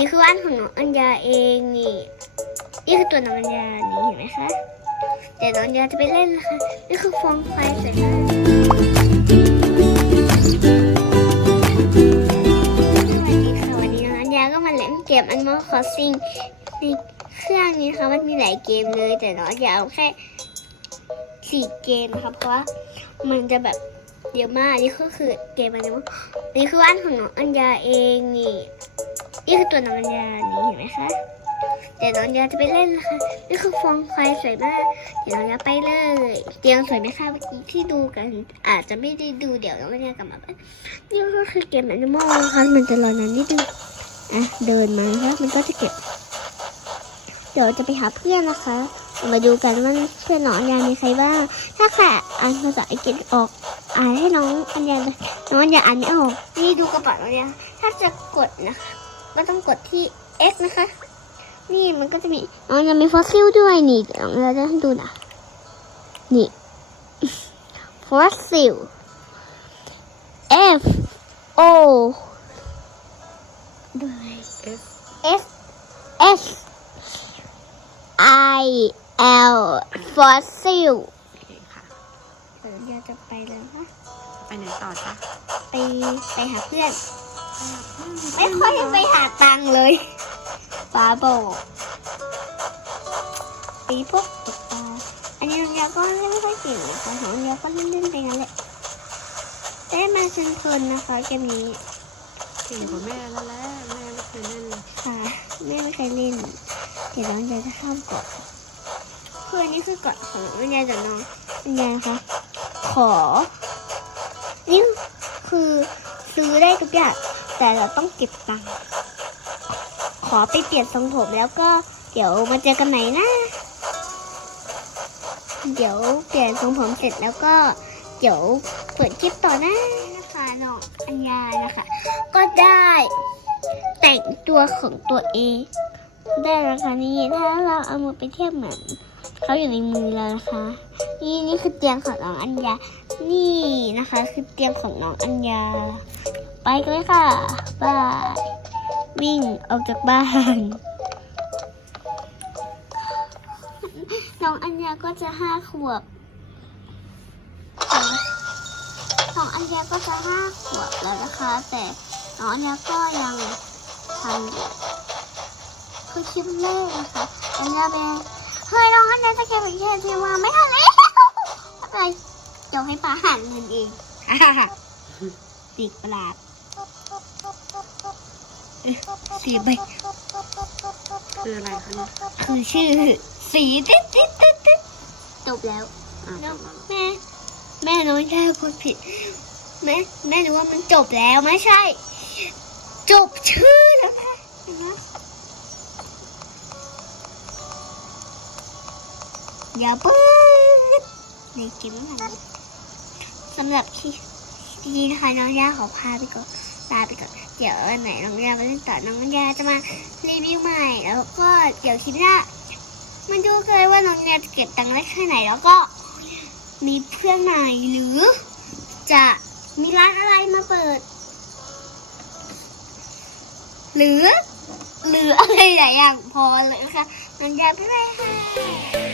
นี่คืออันของน้องอัญญาเองนี่ นี่คือตัวน้องอัญญานี่เห็นไหมคะเดี๋ยวน้องอัญญาจะไปเล่นนะคะ นี่คือฟองไฟสวยมากสวัสดีค่ะวันนี้น้องอัญญาก็มาเล่นเกม Animal Crossing ในเครื่องนี้นะคะมันมีหลายเกมเลย แต่น้องอัญญาเอาแค่สี่เกมนะคะเพราะว่ามันจะแบบเยอะมากนี่ก็คือเกม Animal นี่คืออันของน้องอัญญาเองนี่ นี่คือตัวน้องอัญญานี่เห็นไหมคะเดี๋ยวน้องอัญญาจะไปเล่นนะคะ นี่คือฟองไฟสวยมาก เดี๋ยวน้องอัญญาไปเลย เตียงสวยไหมคะเมื่อกี้ที่ดูกัน อาจจะไม่ได้ดูเดี๋ยวน้องอัญญากลับมาบ้านนี่ก็คือเกมแอนิมอลนะคะมันจะรอนานนิดนึงอะเดินมานะคะมันก็จะเก็บ เดี๋ยวจะไปหาเพื่อนนะคะ มาดูกันว่าเพื่อนน้องอัญญามีใครบ้าง ถ้าใครอ่านภาษาอังกฤษออกอ่านให้น้องอัญญาเลยน้องอัญญาอ่านไม่ออก นี่ดูกระเป๋าน้องอัญญาถ้าจะกดนะคะ ก็ต้องกดที่ X นะคะ นี่มันก็จะมีน้องจะมีฟอสซิลด้วยนี่เดี๋ยวเราจะให้ดูนะนี่ ฟอสซิล F O ด้วย S S S I L ฟอสซิลโอเคค่ะเดี๋ยวเราจะไปแล้วนะ ไปไหนต่อจ๊ะ ไปไปหาเพื่อน ไม่ค่อยไปหาตังค์เลยป้าบอกปีพวกตกปลาอันนี้น้องยาก็เล่นไม่ค่อยเก่งนะคะน้องยาก็เล่นเล่นๆไปงั้นแหละได้มาเพลินๆนะคะเกมนี้เก่งกว่าแม่แล้วแหละแม่ไม่เคยเล่นเลยค่ะแม่ไม่เคยเล่นเดี๋ยวน้องยาจะข้ามเกาะคืออันนี้คือเกาะของน้องยากับน้องน้องยานะคะขอนี่คือซื้อได้ทุกอย่าง แต่เราต้องเก็บตังค์ขอไปเปลี่ยนทรงผมแล้วก็เดี๋ยวมาเจอกันใหม่นะ เดี๋ยวเปลี่ยนทรงผมเสร็จแล้วก็เดี๋ยวเปิดคลิปต่อนะนะคะน้องอัญญานะคะ ก็ได้แต่งตัวของตัวเองได้แล้วค่ะนี่ถ้าเราเอามือไปเทียบเหมือนเขาอยู่ในมือแล้วนะคะ นี่นี่คือเตียงของน้องอัญญา นี่นะคะ คือเตียงของน้องอัญญา ไปกันเลยค่ะบาย วิ่งออกจากบ้าน น้องอัญญาก็จะห้าขวบ น้องอัญญาก็จะห้าขวบแล้วนะคะ แต่น้องอัญญาก็ยังทำอยู่คือคิดเลขนะคะอัญญาเป็นเฮ้ยน้องอัญญาจะเก็บไปแค่ที่ว่าไม่ทันแล้วอะไรเดี๋ยวให้ป้าหันเงินเองปีกประหลาด สีใบคืออะไรคะเนี่ยคือชื่อสีติ๊ดติ๊ดติ๊ดติ๊ดจบแล้วอะแล้วแม่ แม่น้องแค่พูดผิด แม่แม่รู้ว่ามันจบแล้วไม่ใช่ จบชื่อแล้วค่ะเห็นไหมอย่าเปิดในเกมมันสำหรับที่ที่นี่นะคะน้องย่าขอพาไปก่อน ลาไปก่อน เดี๋ยวไหนน้องยาไปเล่นต่อน้องยาจะมารีวิวใหม่ แล้วก็เดี๋ยวคลิปหน้ามันดูเลยว่าน้องยาจะเก็บตังค์ได้แค่ไหนแล้วก็ มีเพื่อนใหม่หรือ จะมีร้านอะไรมาเปิด หรือ หรืออะไรหลายอย่างพอเลยนะคะน้องยาไปเลยค่ะ